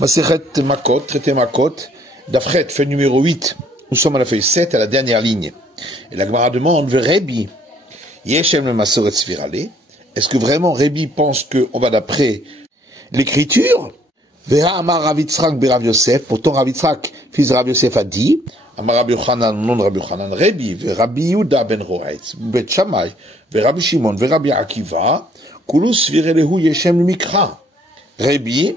Masechet Makot, traité Makot, d'Afret, feuille numéro 8. Nous sommes à la feuille 7, à la dernière ligne. Et la Gemara demande, Rebi, Yeshem le Masoret Svirale. Est-ce que vraiment Rebi pense qu'on va d'après l'écriture? Vera Amar Rav Yitzhak Berav Yosef. Pourtant Rav Yitzhak, fils de Rav Yosef, a dit, Amar Rabbi Yochanan, non de Rabbi Yochanan, Rebi, Rabbi Yehuda ben Horetz, Bet Shammai, Rabbi Shimon, Rabbi Akiva, Kulu Svirelehu Yeshem le Mikra. Rebi,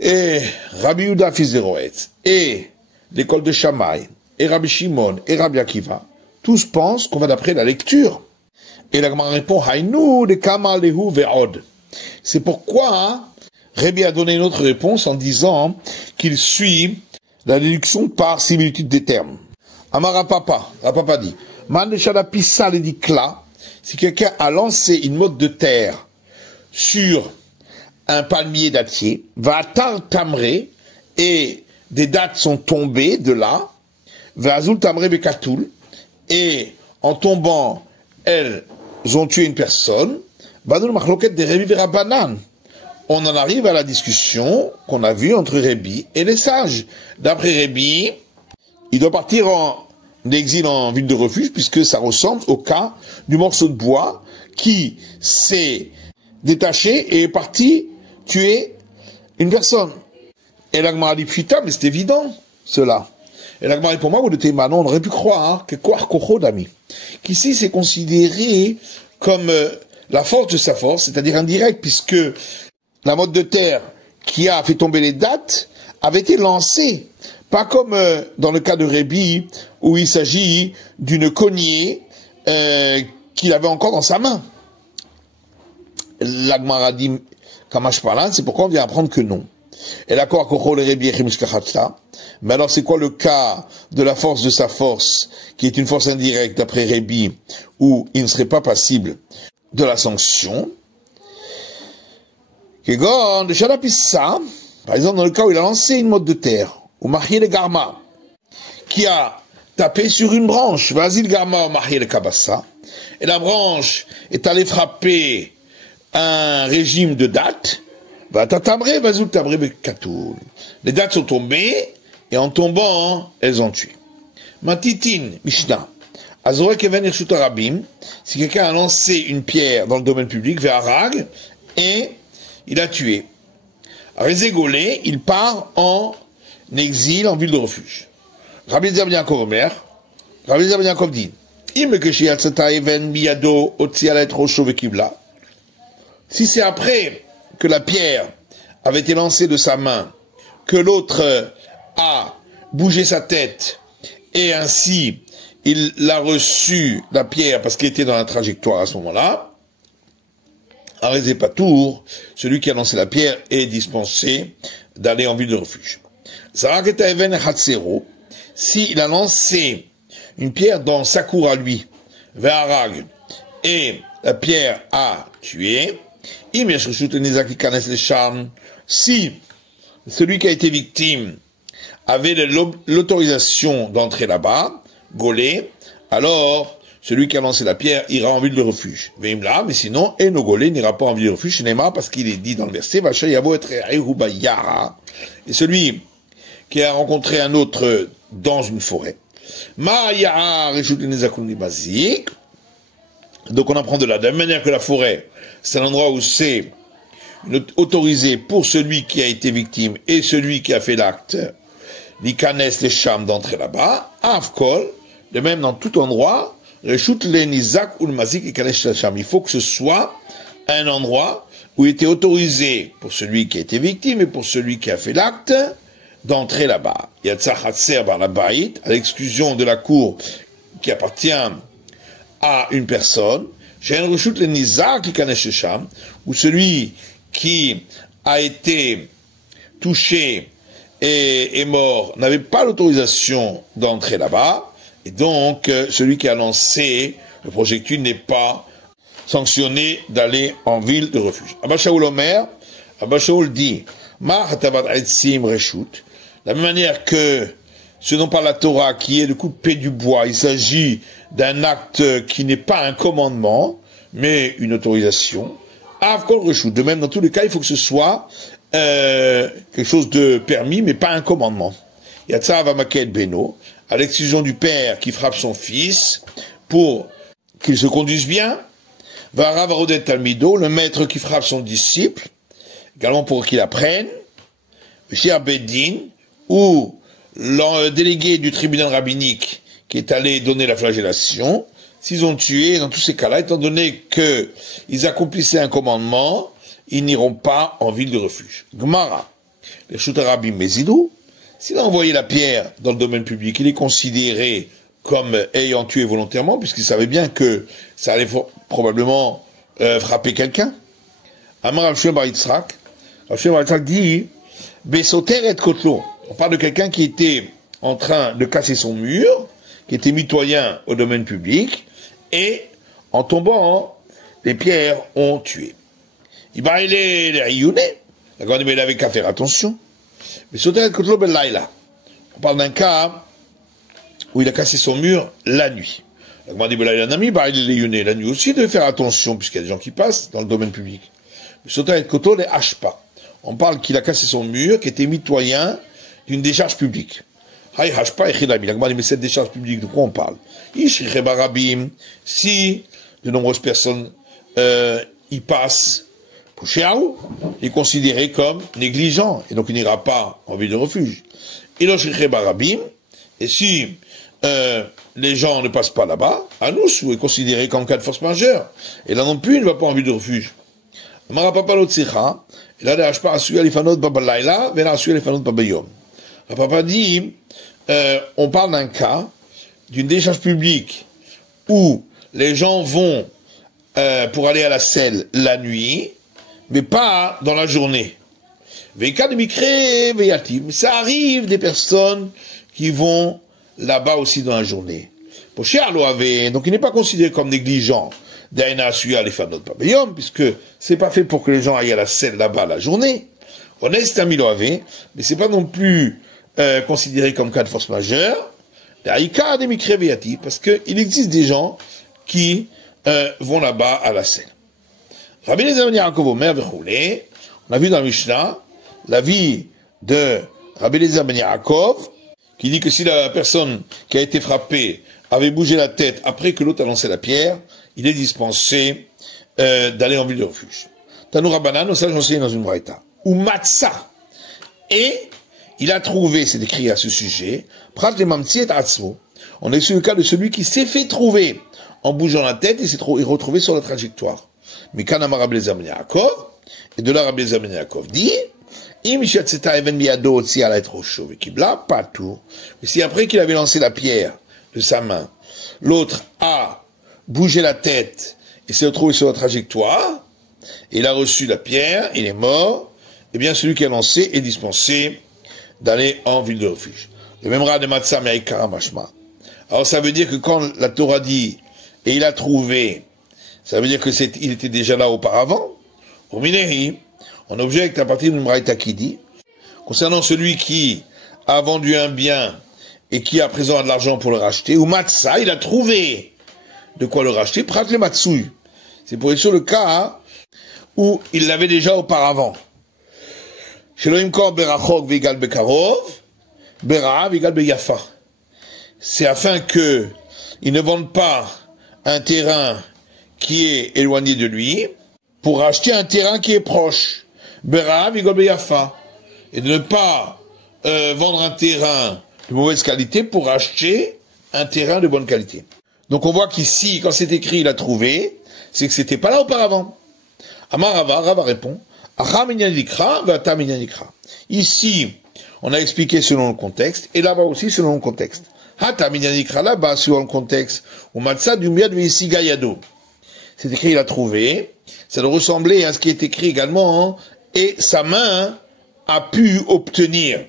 et Rabbi Yehuda, fils de Horetz, et l'école de Shammai, et Rabbi Shimon, et Rabbi Akiva, tous pensent qu'on va d'après la lecture. Et la Gemara répond, Haïnou de Kamar Lehu Ve'od. C'est pourquoi Rebi a donné une autre réponse en disant qu'il suit la déduction par similitude des termes. Amara Papa dit, Man Shada Pissa le dit Kla, si quelqu'un a lancé une motte de terre sur un palmier dattier, va tar tamré, et des dattes sont tombées de là, va azul tamré bekatoul, et en tombant, elles ont tué une personne, va nous machloket de Rebi Verabanan. On en arrive à la discussion qu'on a vue entre Rebi et les sages. D'après Rebi, il doit partir en exil en ville de refuge, puisque ça ressemble au cas du morceau de bois qui s'est détaché et est parti tuer une personne. Et la Gemara dit, putain, mais c'est évident, cela. Et la Gemara dit, pour moi, vous êtes non, on aurait pu croire que Koach d'ami. Qu'ici, c'est considéré comme la force de sa force, c'est-à-dire indirect, puisque la motte de terre qui a fait tomber les dattes avait été lancée. Pas comme dans le cas de Rebi, où il s'agit d'une cognée qu'il avait encore dans sa main. La Gemara dit, Kamash Palan, c'est pourquoi on vient apprendre que non. Et la mais alors c'est quoi le cas de la force de sa force, qui est une force indirecte d'après Rebi, où il ne serait pas passible de la sanction? De Shadapissa, par exemple dans le cas où il a lancé une motte de terre, ou Mahir le Garma, qui a tapé sur une branche, vas-y le Garma ou Mahir le Kabassa, et la branche est allée frapper un régime de dattes, va tatamré, vas-y le tabré bekatoul. Les dattes sont tombées, et en tombant, elles ont tué. Matitin, Mishnah, Azorek Even Irshut Arabim, si quelqu'un a lancé une pierre dans le domaine public, vers Arag, et il a tué. Rézégolé, il part en exil, en ville de refuge. Rabbi Zab Yaakov Omer, Rabbi Zab Yaakov dit, si c'est après que la pierre avait été lancée de sa main, que l'autre a bougé sa tête, et ainsi il a reçu la pierre parce qu'il était dans la trajectoire à ce moment-là, Arrêtez pas tour, celui qui a lancé la pierre est dispensé d'aller en ville de refuge. S'il a lancé une pierre dans sa cour à lui, vers Arag, et la pierre a tué, si celui qui a été victime avait l'autorisation d'entrer là-bas, Golé, alors celui qui a lancé la pierre ira en ville de refuge. Mais sinon, Enogolé n'ira pas en ville de refuge, parce qu'il est dit dans le verset, et celui qui a rencontré un autre dans une forêt. Donc on apprend de là, de la même manière que la forêt, c'est un endroit où c'est autorisé pour celui qui a été victime et celui qui a fait l'acte, l'ikanes les chams d'entrer là-bas, avkol, de même dans tout endroit, il faut que ce soit un endroit où il était autorisé pour celui qui a été victime et pour celui qui a fait l'acte d'entrer là-bas. Il y a à l'exclusion de la cour qui appartient à une personne, où celui qui a été touché et est mort n'avait pas l'autorisation d'entrer là-bas. Et donc, celui qui a lancé le projectile n'est pas sanctionné d'aller en ville de refuge. Abba Shaul Omer, Abba Shaul dit, de la même manière que ce n'est pas la Torah qui est de couper du bois, il s'agit d'un acte qui n'est pas un commandement, mais une autorisation. De même, dans tous les cas, il faut que ce soit quelque chose de permis, mais pas un commandement. Yatsa Avamaket Beno, à l'exclusion du père qui frappe son fils pour qu'il se conduise bien. Vara Varodet Talmido, le maître qui frappe son disciple, également pour qu'il apprenne. Shir Beddin, ou le délégué du tribunal rabbinique qui est allé donner la flagellation, s'ils ont tué, dans tous ces cas-là, étant donné qu'ils accomplissaient un commandement, ils n'iront pas en ville de refuge. Gmara, les Shutarabim Mezidou, s'il a envoyé la pierre dans le domaine public, il est considéré comme ayant tué volontairement, puisqu'il savait bien que ça allait probablement frapper quelqu'un. Amar Al-Shem Bar Yitzhak, Al-Shem Bar Yitzhak dit, Besoter et Kotlo, on parle de quelqu'un qui était en train de casser son mur, qui était mitoyen au domaine public, et en tombant, les pierres ont tué. Il va aller les Riyouné, d'accord, mais il avait qu'à faire attention. Mais Besoter et Kotlo ben Laila, on parle d'un cas où il a cassé son mur la nuit. La nuit aussi, il devait faire attention, puisqu'il y a des gens qui passent dans le domaine public. Mais Besoter et Kotlo les hache pas. On parle qu'il a cassé son mur, qui était mitoyen d'une décharge publique. Mais cette décharge publique, de quoi on parle? Si de nombreuses personnes y passent, il est considéré comme négligent, et donc il n'ira pas en ville de refuge. Et si les gens ne passent pas là-bas, Anous est considéré comme cas de force majeure, et là non plus il ne va pas en ville de refuge. Il a des hachpa à suivre les fanot babalayla, mais là à suivre les fanot babayom. Le papa dit, on parle d'un cas d'une décharge publique où les gens vont pour aller à la selle la nuit, mais pas dans la journée. Veika de mikré veyatim. Ça arrive des personnes qui vont là-bas aussi dans la journée. Donc il n'est pas considéré comme négligent. Puisque c'est pas fait pour que les gens aillent à la selle là-bas la journée. On est mais c'est pas non plus considéré comme cas de force majeure. Parce qu'il existe des gens qui vont là-bas à la selle. Rabbi Eliezer ben Yaakov Omer v'choulé, on a vu dans le Mishnah l'avis de Rabbi Eliezer ben Yaakov qui dit que si la personne qui a été frappée avait bougé la tête après que l'autre a lancé la pierre, il est dispensé d'aller en ville de refuge. Tanou Rabbanan, ça j'enseigne dans une braïta. Ou Matza. Et il a trouvé, c'est écrit à ce sujet, Prat le Mamtsi et Atzmo. On est sur le cas de celui qui s'est fait trouver en bougeant la tête et s'est retrouvé sur la trajectoire. Mais Kanama Rabbi Eliezer ben Yaakov, et de là Rabbi Eliezer ben Yaakov dit, mais si après qu'il avait lancé la pierre de sa main, l'autre a bougé la tête et s'est retrouvé sur la trajectoire, et il a reçu la pierre, il est mort, eh bien celui qui a lancé est dispensé d'aller en ville de refuge. Le même rat de Matzah Me'aikara Mashma. Alors ça veut dire que quand la Torah dit, et il a trouvé, ça veut dire que il était déjà là auparavant. Au Minéhi, on objecte à partir d'une braïta qui dit, concernant celui qui a vendu un bien et qui à présent a de l'argent pour le racheter, ou Matzah, il a trouvé de quoi le racheter, prat le Matsouy. C'est pour être sur le cas où il l'avait déjà auparavant. C'est afin que il ne vende pas un terrain qui est éloigné de lui pour racheter un terrain qui est proche. Et de ne pas vendre un terrain de mauvaise qualité pour racheter un terrain de bonne qualité. Donc on voit qu'ici, quand c'est écrit, il a trouvé, c'est que c'était pas là auparavant. Amarava, Rava répond, ici, on a expliqué selon le contexte, et là-bas aussi selon le contexte. Là-bas, selon le contexte, c'est écrit, il a trouvé, ça doit ressembler à ce qui est écrit également, et sa main a pu obtenir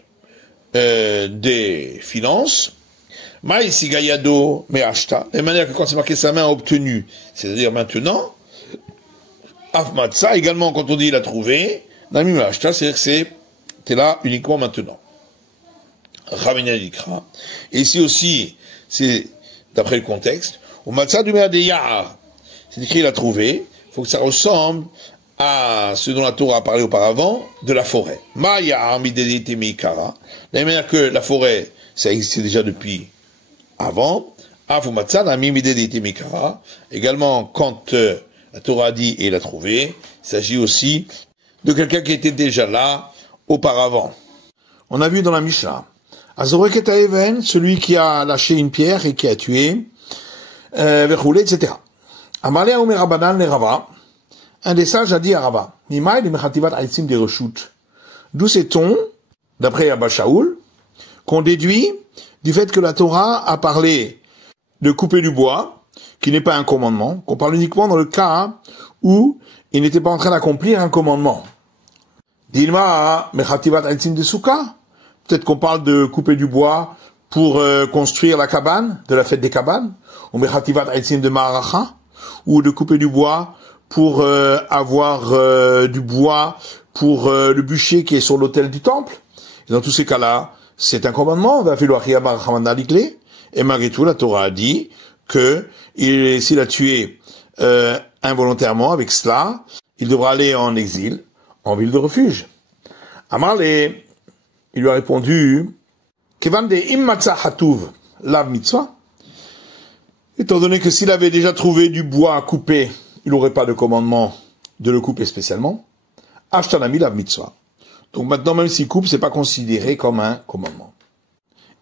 des finances, de manière que quand c'est marqué sa main a obtenu, c'est-à-dire maintenant, Afmatsa, également quand on dit il a trouvé, Nami Me'ashta, c'est-à-dire que c'était là uniquement maintenant. Et ici aussi, c'est d'après le contexte, au Matsa du Mea de Ya'ar, c'est écrit il a trouvé, il faut que ça ressemble à ce dont la Torah a parlé auparavant, de la forêt. Maya midedite mikara. De la même manière que la forêt, ça existait déjà depuis avant. Afumatzan ami midedite mikara. Également, quand la Torah a dit et l'a trouvé, il s'agit aussi de quelqu'un qui était déjà là auparavant. On a vu dans la Mishnah, Azorek et Even, celui qui a lâché une pierre et qui a tué, Verhoulé, etc. Amalé Omer Rabanan le Rava, un des sages a dit à Rava, Mimaï le Mechativat Aitzim des Reshut. D'où sait-on, d'après Abba Shaul, qu'on déduit du fait que la Torah a parlé de couper du bois, qui n'est pas un commandement, qu'on parle uniquement dans le cas où il n'était pas en train d'accomplir un commandement. Dilma Mechativat Aitzim de Souka. Peut-être qu'on parle de couper du bois pour construire la cabane, de la fête des cabanes, ou Mechativat Aitzim de Ma'aracha, ou de couper du bois pour avoir du bois pour le bûcher qui est sur l'autel du temple. Et dans tous ces cas-là, c'est un commandement, et malgré tout, la Torah a dit que s'il a tué involontairement avec cela, il devra aller en exil, en ville de refuge. Amarle, il lui a répondu, Kevan de immatza hatuv lav mitzvah, étant donné que s'il avait déjà trouvé du bois à couper, il n'aurait pas de commandement de le couper spécialement. Ashtanami lav mitzvah. Donc maintenant, même s'il coupe, c'est pas considéré comme un commandement.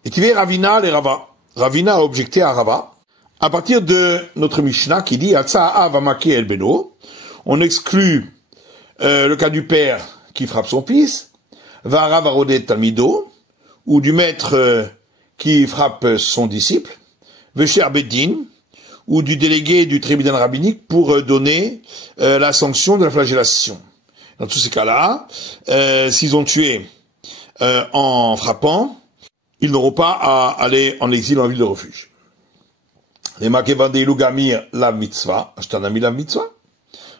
Et tu vois, Ravina les Rava. Ravina a objecté à Rava, à partir de notre Mishnah qui dit, Atsa'a vamake el beno, on exclut le cas du père qui frappe son fils, Vara varodet talmido, ou du maître qui frappe son disciple, Vesher Bedin, ou du délégué du tribunal rabbinique pour donner la sanction de la flagellation. Dans tous ces cas-là, s'ils ont tué en frappant, ils n'auront pas à aller en exil en ville de refuge. Les makevandei lugamir la mitzvah, ashtanami la mitzvah.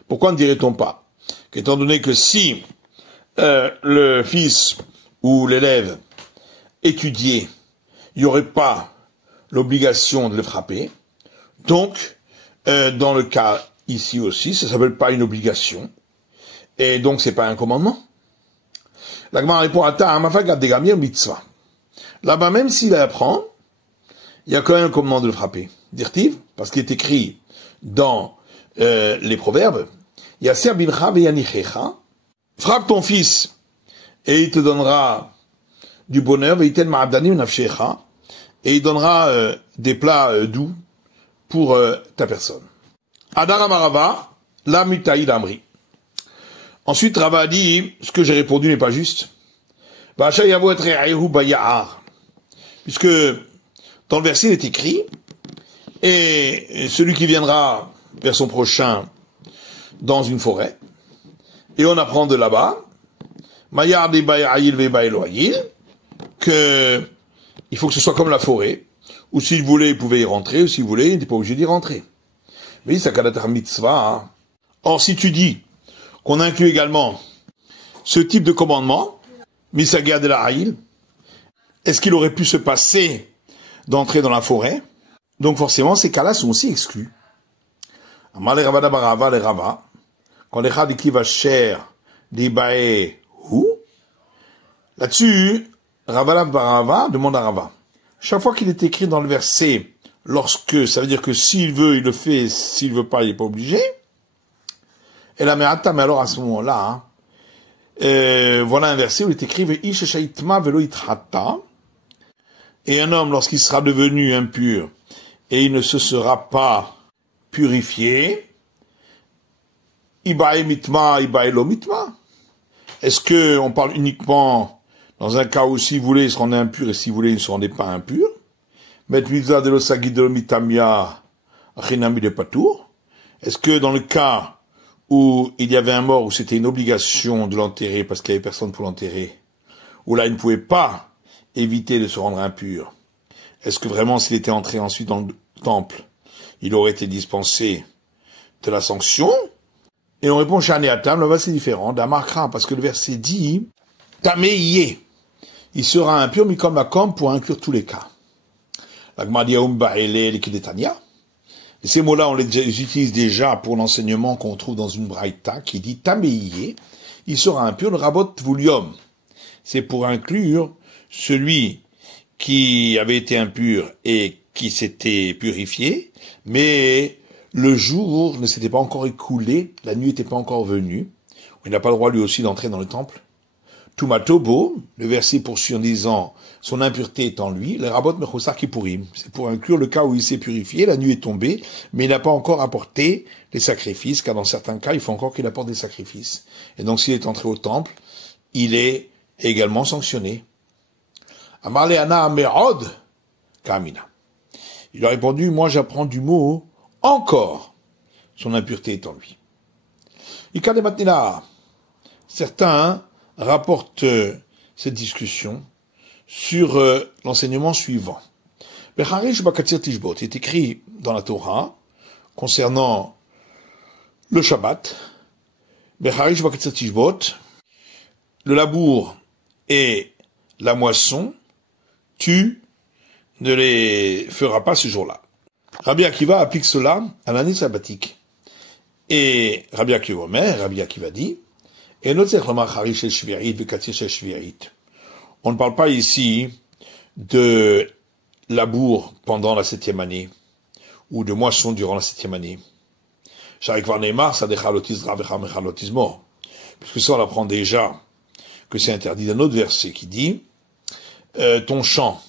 Pourquoi ne dirait-on pas qu'étant donné que si le fils ou l'élève étudiait, il n'y aurait pas l'obligation de le frapper. Donc, dans le cas ici aussi, ça ne s'appelle pas une obligation. Et donc, c'est pas un commandement. La Gemara répond à Ta'amafagat degamir mitzvah. Là-bas, même s'il apprend, il y a quand même un commandement de le frapper. Dirtiv, parce qu'il est écrit dans les proverbes, Yaser bincha veyanichecha, frappe ton fils, et il te donnera du bonheur, veitel ma'adanim nafshecha, et il donnera des plats doux pour ta personne. Adar amarava, la mutaïd amri. Ensuite, Rava a dit, ce que j'ai répondu n'est pas juste. Puisque dans le verset il est écrit, et celui qui viendra vers son prochain dans une forêt, et on apprend de là-bas, que il faut que ce soit comme la forêt, ou s'il voulait, il pouvait y rentrer, ou s'il voulait, il n'était pas obligé d'y rentrer. Mais c'est un mitzvah. Or, si tu dis qu'on inclut également ce type de commandement, Misaga de la Haïl, est-ce qu'il aurait pu se passer d'entrer dans la forêt? Donc forcément, ces cas-là sont aussi exclus. Quand les Khadiki va cher d'Ibae ou, là-dessus, Ravala Barava demande à Rava. Chaque fois qu'il est écrit dans le verset, lorsque, ça veut dire que s'il veut, il le fait, s'il veut pas, il n'est pas obligé. Et la me'ata, mais alors à ce moment-là, voilà un verset où il est écrit Ve'ish shaitma velo itrata. Et un homme, lorsqu'il sera devenu impur, et il ne se sera pas purifié, ibae mitma, ibae lo mitma. Est-ce que on parle uniquement dans un cas où s'il voulait, il se rendait impur, et s'il voulait, il ne se rendait pas impur? Met mitzvah de lo sagid de lo mitamia, achinami de patour. Est-ce que dans le cas où il y avait un mort, où c'était une obligation de l'enterrer parce qu'il n'y avait personne pour l'enterrer, où là il ne pouvait pas éviter de se rendre impur, est-ce que vraiment s'il était entré ensuite dans le temple, il aurait été dispensé de la sanction? Et on répond Shani Atam, là-bas c'est différent, d'Amarkra, parce que le verset dit Tameïye, il sera impur, Mikom Makom, pour inclure tous les cas. La Gemara dit Aumba Ele Likidetania, Et ces mots-là, on les utilise déjà pour l'enseignement qu'on trouve dans une braïta qui dit Tameïé, il sera impur le rabot voulium. C'est pour inclure celui qui avait été impur et qui s'était purifié, mais le jour ne s'était pas encore écoulé, la nuit n'était pas encore venue, il n'a pas le droit lui aussi d'entrer dans le temple. Tumatobo, le verset poursuit en disant son impureté est en lui, le rabot mechosar kippurim. C'est pour inclure le cas où il s'est purifié, la nuit est tombée, mais il n'a pas encore apporté les sacrifices, car dans certains cas, il faut encore qu'il apporte des sacrifices. Et donc s'il est entré au temple, il est également sanctionné. Amarle ana amerod kamina. Il a répondu, moi j'apprends du mot encore. Son impureté est en lui. Ikade matnila. Certains rapportent cette discussion sur l'enseignement suivant. Becharish bakatzir tishbot est écrit dans la Torah concernant le Shabbat. Becharish bakatzir tishbot, le labour et la moisson, tu ne les feras pas ce jour-là. Rabbi Akiva applique cela à l'année sabbatique. Et Rabbi Akiva dit, on ne parle pas ici de labour pendant la 7e année, ou de moisson durant la 7e année. Puisque ça, on apprend déjà que c'est interdit d'un autre verset qui dit, ton champ,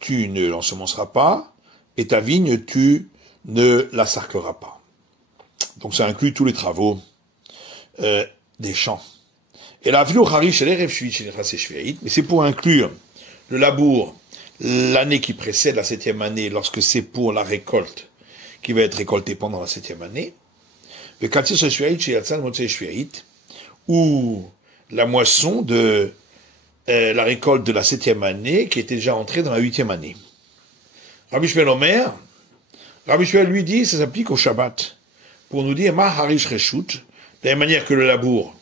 tu ne l'ensemenceras pas, et ta vigne, tu ne la sarcleras pas. Donc ça inclut tous les travaux des champs. Et la mais c'est pour inclure le labour l'année qui précède la 7e année, lorsque c'est pour la récolte qui va être récoltée pendant la 7e année, ou la moisson de la récolte de la 7e année qui était déjà entrée dans la 8e année. Rabbi Shmuel Omer, Rabbi Shmuel lui dit, ça s'applique au Shabbat, pour nous dire, ma harish reshut, de la même manière que le labour,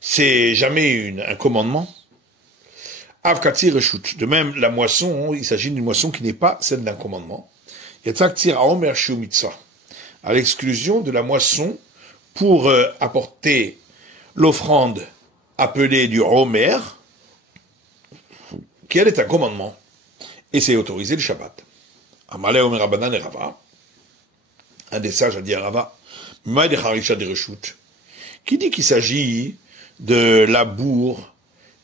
c'est jamais un commandement. Av katzir reshut, de même la moisson, il s'agit d'une moisson qui n'est pas celle d'un commandement. Yatzak tzir aomer shu mitzvah, à l'exclusion de la moisson pour apporter l'offrande appelée du Homer, qui elle est un commandement, et c'est autorisé le Shabbat. Amalé Omer Rabbanan et Rava, un des sages a dit à Rava, Maïd Harisha de Reshut, qui dit qu'il s'agit de labour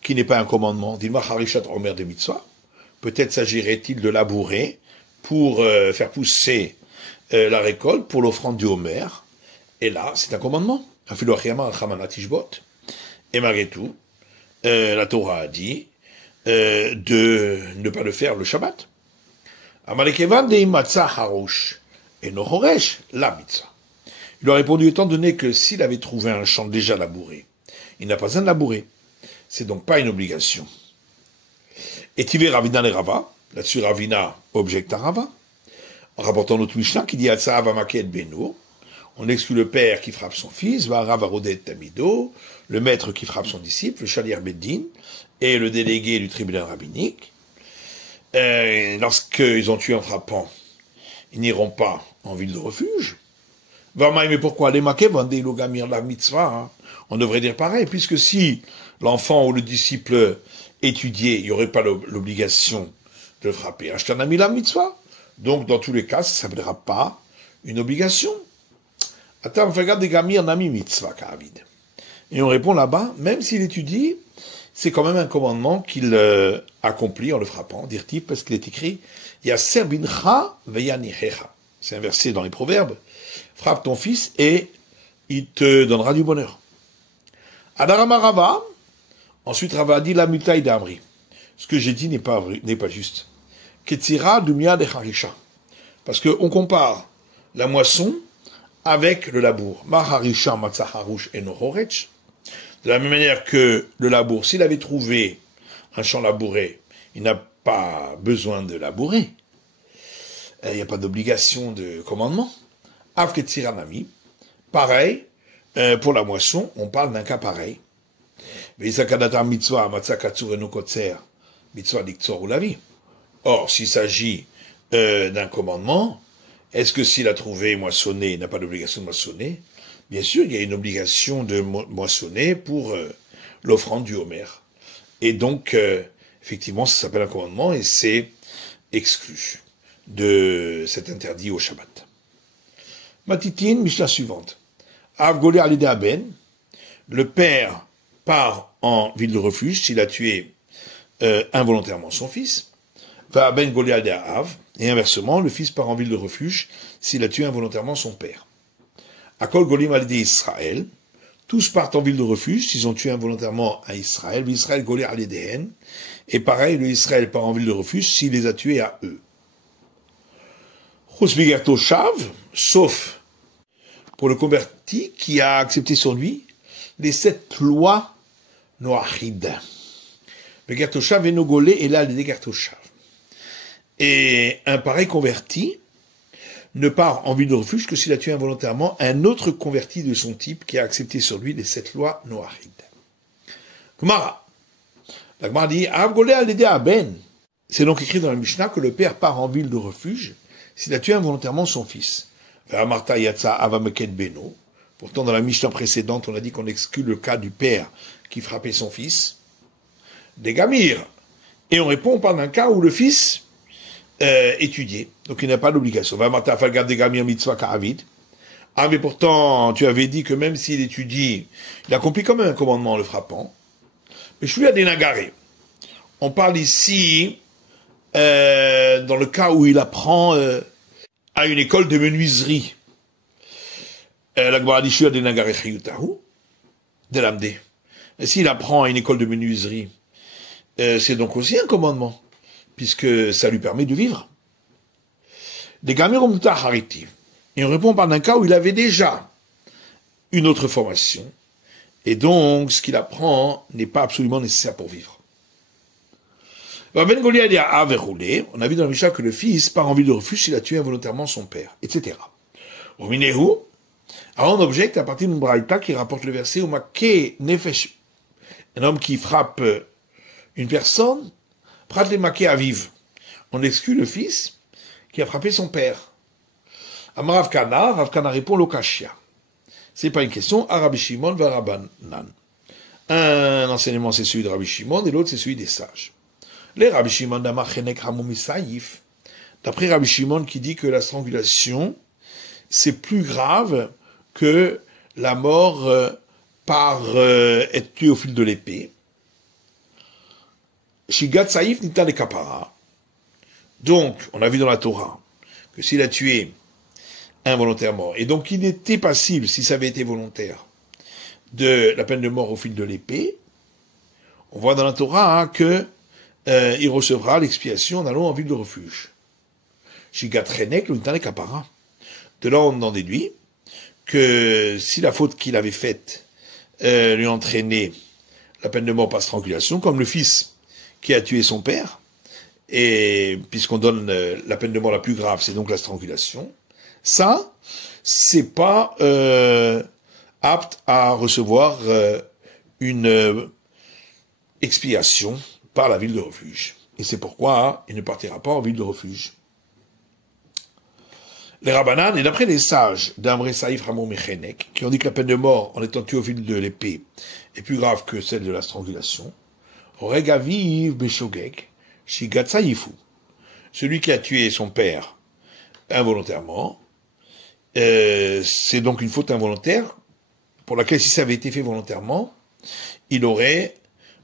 qui n'est pas un commandement. Dis-moi Harisha de Homer de Mitzvah, peut-être s'agirait-il de labourer pour faire pousser la récolte pour l'offrande du Homer, et là c'est un commandement. Et malgré tout, la Torah a dit de ne pas le faire le Shabbat. Il a répondu, étant donné que s'il avait trouvé un champ déjà labouré, il n'a pas besoin de labourer. C'est donc pas une obligation. Et Tivé Ravina les Rava, là-dessus Ravina objecte à Rava, en rapportant notre Mishnah qui dit Beno, on exclut le père qui frappe son fils, Tamido, le maître qui frappe son disciple, le Shalir Beddin, et le délégué du tribunal rabbinique. Lorsqu'ils ont tué en frappant, ils n'iront pas en ville de refuge. Mais pourquoi les maquets vendent la mitzvah? On devrait dire pareil, puisque si l'enfant ou le disciple étudiait, il n'y aurait pas l'obligation de le frapper. Ashtanami la mitzvah. Donc, dans tous les cas, ça ne s'appellera pas une obligation. Attends, regarde des gamir nami mitzvah, karavid. Et on répond là-bas, même s'il étudie, c'est quand même un commandement qu'il accomplit en le frappant, dire-t-il, parce qu'il est écrit, Yaser bincha veyanihecha. C'est un verset dans les Proverbes. Frappe ton fils et il te donnera du bonheur. Adarama Rava, ensuite Rava dit la mutaï d'Amri. Ce que j'ai dit n'est pas juste. Ketzira dumia de harisha. Parce qu'on compare la moisson avec le labour. Ma harisha matzah harush enohorech. De la même manière que le labour, s'il avait trouvé un champ labouré, il n'a pas besoin de labourer. Il n'y a pas d'obligation de commandement. Avketziranami, pareil, pour la moisson, on parle d'un cas pareil. Or, s'il s'agit d'un commandement, Est-ce que s'il a trouvé moissonné, il n'a pas d'obligation de moissonner? Bien sûr, il y a une obligation de moissonner pour l'offrande du Homer. Et donc, effectivement, ça s'appelle un commandement et c'est exclu de cet interdit au Shabbat. Matitin, Mishnah suivante. Av Golé Alidé Aben, le père part en ville de refuge s'il a tué involontairement son fils. Va Aben Golé Alidé Av, et inversement, le fils part en ville de refuge s'il a tué involontairement son père. Akol Golim Alidé Israël, tous partent en ville de refuge s'ils ont tué involontairement un Israël. Israël Golé Alidéhen, et pareil, le Israël part en ville de refuge s'il les a tués à eux. Chusbigato Shav, sauf pour le converti qui a accepté sur lui les 7 lois noachid. Begato Shav et Nogolé, et là, les Begato Shav. Et un pareil converti ne part en ville de refuge que s'il a tué involontairement un autre converti de son type qui a accepté sur lui les 7 lois noachid. Gemara. La Gemara dit, Av-Golé al-Edé Aben. C'est donc écrit dans la Mishnah que le père part en ville de refuge s'il a tué involontairement son fils. Marta Yatsa Avameket Beno. Pourtant, dans la Mishnah précédente, on a dit qu'on exclut le cas du père qui frappait son fils. Des Gamir. Et on parle d'un cas où le fils étudiait. Donc il n'a pas d'obligation. Marta Falgab des Gamir Mitzvah Karavid. Ah, mais pourtant, tu avais dit que même s'il étudie, il accomplit quand même un commandement en le frappant. Mais je suis à des nagarés. On parle ici dans le cas où il apprend à une école de menuiserie. La Gemara dit, je suis à des nagarés chiyutahu, de l'amdé. Et s'il apprend à une école de menuiserie, c'est donc aussi un commandement, puisque ça lui permet de vivre. Des gamir umta haritiv. Et on répond par un cas où il avait déjà une autre formation, et donc ce qu'il apprend n'est pas absolument nécessaire pour vivre. On a vu dans la Mishnah que le fils part en ville de refuge s'il a tué involontairement son père, etc. Au Minehu, alors on objecte à partir d'une braïta qui rapporte le verset au Maké Nefesh, un homme qui frappe une personne, prat les Maké aviv. On exclut le fils qui a frappé son père. Amar Rav Kana répond l'okashia. C'est pas une question, à Rabbi Shimon va Rabbanan. Un enseignement c'est celui de Rabbi Shimon et l'autre c'est celui des sages. Les Rabbi Shimon d'Amar Chenek Hamum Saïf, d'après Rabbi Shimon qui dit que la strangulation c'est plus grave que la mort par être tué au fil de l'épée. Shigat Saïf Nita de Kapara. Donc, on a vu dans la Torah que s'il a tué involontairement, et donc il était passible, si ça avait été volontaire, de la peine de mort au fil de l'épée, on voit dans la Torah que il recevra l'expiation en allant en ville de refuge. Shigat Chenek Nita de Kapara. De là, on en déduit que si la faute qu'il avait faite lui entraînait la peine de mort par strangulation, comme le fils qui a tué son père, et puisqu'on donne la peine de mort la plus grave, c'est donc la strangulation, ça, c'est pas apte à recevoir une expiation par la ville de refuge. Et c'est pourquoi il ne partira pas en ville de refuge. Les Rabbanan, et d'après les sages d'Amré Saïf Ramon Mechenek, qui ont dit que la peine de mort en étant tué au fil de l'épée est plus grave que celle de la strangulation, Regaviv Beshogek, Shigat Saïfou. Celui qui a tué son père involontairement, c'est donc une faute involontaire, pour laquelle si ça avait été fait volontairement, il aurait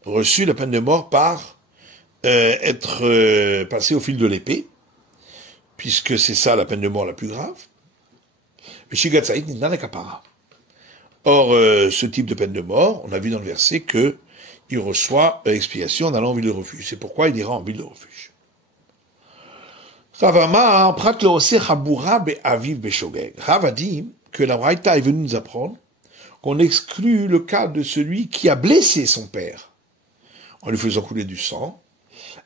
reçu la peine de mort par être passé au fil de l'épée, puisque c'est ça la peine de mort la plus grave. Mais Shigat Saïd n'est pas kapara. Or, ce type de peine de mort, on a vu dans le verset que il reçoit expiation en allant en ville de refuge. C'est pourquoi il ira en ville de refuge. Rav a dit que la Braïta est venue nous apprendre qu'on exclut le cas de celui qui a blessé son père en lui faisant couler du sang,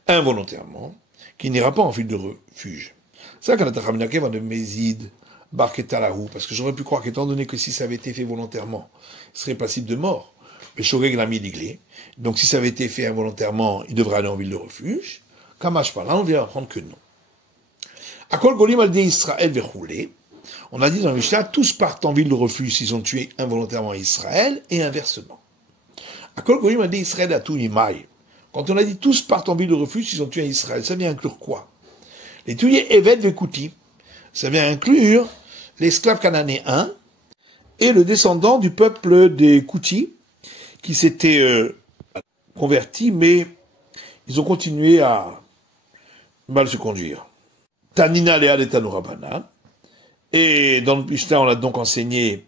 involontairement, qui n'ira pas en ville de refuge. C'est ça qu'on a ramené de Mézid, Barketalahu, parce que j'aurais pu croire qu'étant donné que si ça avait été fait volontairement, il serait passible de mort. Mais Shogeg l'a mis l'iglé. Donc si ça avait été fait involontairement, il devrait aller en ville de refuge. Kamash par là, on vient apprendre que non. Akol Golim al Israël vechoulé. On a dit dans le Mishnah, tous partent en ville de refuge s'ils ont tué involontairement Israël, et inversement. Akol Golim al Israël a tout imai. Quand on a dit tous partent en ville de refuge s'ils ont tué Israël, ça vient inclure quoi? Les tuyés Eved Vekouti. Ça vient inclure l'esclave cananéen et le descendant du peuple des Koutis, qui s'étaient convertis, mais ils ont continué à mal se conduire. Tanina Léa de Tanourabana. Et dans le Mishnah, on a donc enseigné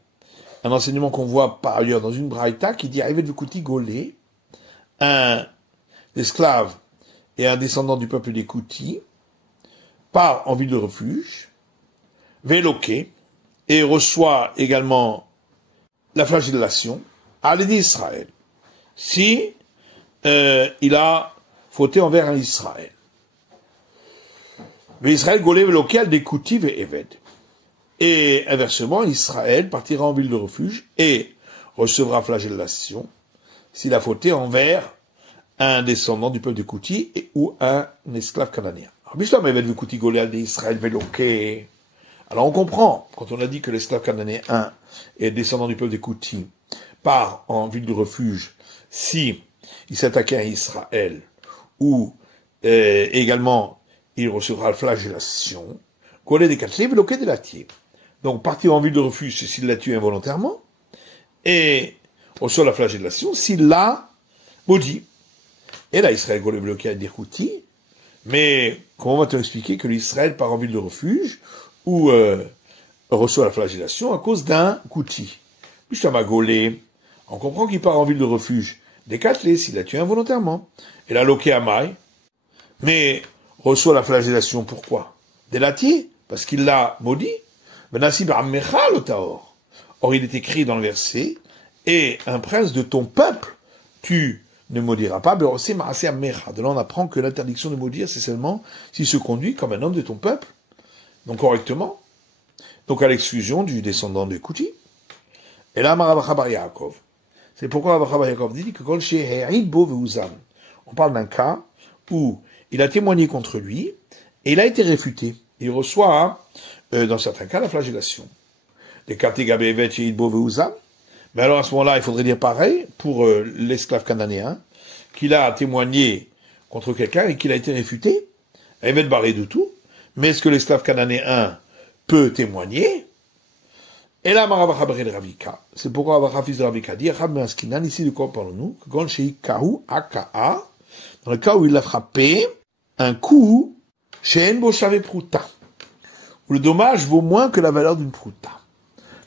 un enseignement qu'on voit par ailleurs dans une braïta qui dit Eved Vekouti Golé, un esclave et un descendant du peuple des Koutis, part en ville de refuge, véloqué, et reçoit également la flagellation à l'aide d'Israël, si il a fauté envers un Israël. Israël golé véloqué al découti et Eved. Et inversement, Israël partira en ville de refuge et recevra flagellation s'il a fauté envers un descendant du peuple de Kouti ou un esclave cananéen. Alors on comprend, quand on a dit que l'esclave cananéen est descendant du peuple de Kouti, part en ville de refuge si il s'attaquait à Israël, ou également il recevra la flagellation, donc partir en ville de refuge c'est s'il l'a tué involontairement, et reçoit la flagellation s'il l'a maudit. Et là, Israël golé bloqué à dire Kouti, mais comment va-t-on expliquer que l'Israël part en ville de refuge ou reçoit la flagellation à cause d'un Kouti? Mishtama golé, on comprend qu'il part en ville de refuge des Katlé s'il l'a tué involontairement. Et là, loké amai, mais reçoit la flagellation pourquoi? Des latiers, parce qu'il l'a maudit. Or, il est écrit dans le verset, et un prince de ton peuple, tu ne maudiras pas. De là, on apprend que l'interdiction de maudire, c'est seulement s'il se conduit comme un homme de ton peuple, donc correctement, donc à l'exclusion du descendant de Kouti. Et là, Marabachabar Yaakov. C'est pourquoi Marabachabar Yaakov dit que on parle d'un cas où il a témoigné contre lui et il a été réfuté. Il reçoit, dans certains cas, la flagellation. Les Kategabévet Sheidbo Veuzam. Mais alors à ce moment-là, il faudrait dire pareil pour l'esclave cananéen, qu'il a témoigné contre quelqu'un et qu'il a été réfuté. Il va être barré de tout. Mais est-ce que l'esclave cananéen peut témoigner? Et là, Marabachabar de Ravika. C'est pourquoi Marabachabar de Ravika dit, Rabbenaskinan, ici de quoi parlons-nous? Que Gon Shei Kahu Aka, dans le cas où il a frappé un coup chez En Boshave Pruta, où le dommage vaut moins que la valeur d'une Pruta.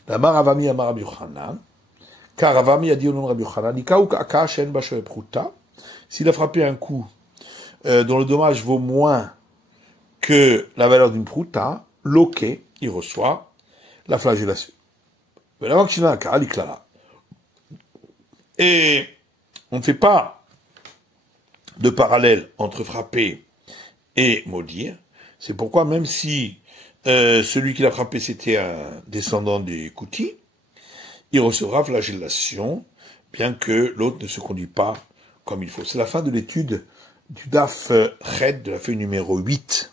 La Maravami Amar Rabbi Yochanan, car Ravami a dit au nom de Rabbi Yochanan, Ika ou Aka chez En Boshave Pruta, s'il a frappé un coup dont le dommage vaut moins que la valeur d'une Pruta, loqué, il reçoit la flagellation. Et on ne fait pas de parallèle entre frapper et maudire. C'est pourquoi même si celui qui l'a frappé c'était un descendant des Koutis, il recevra flagellation, bien que l'autre ne se conduit pas comme il faut. C'est la fin de l'étude du Daf Red de la feuille numéro 8.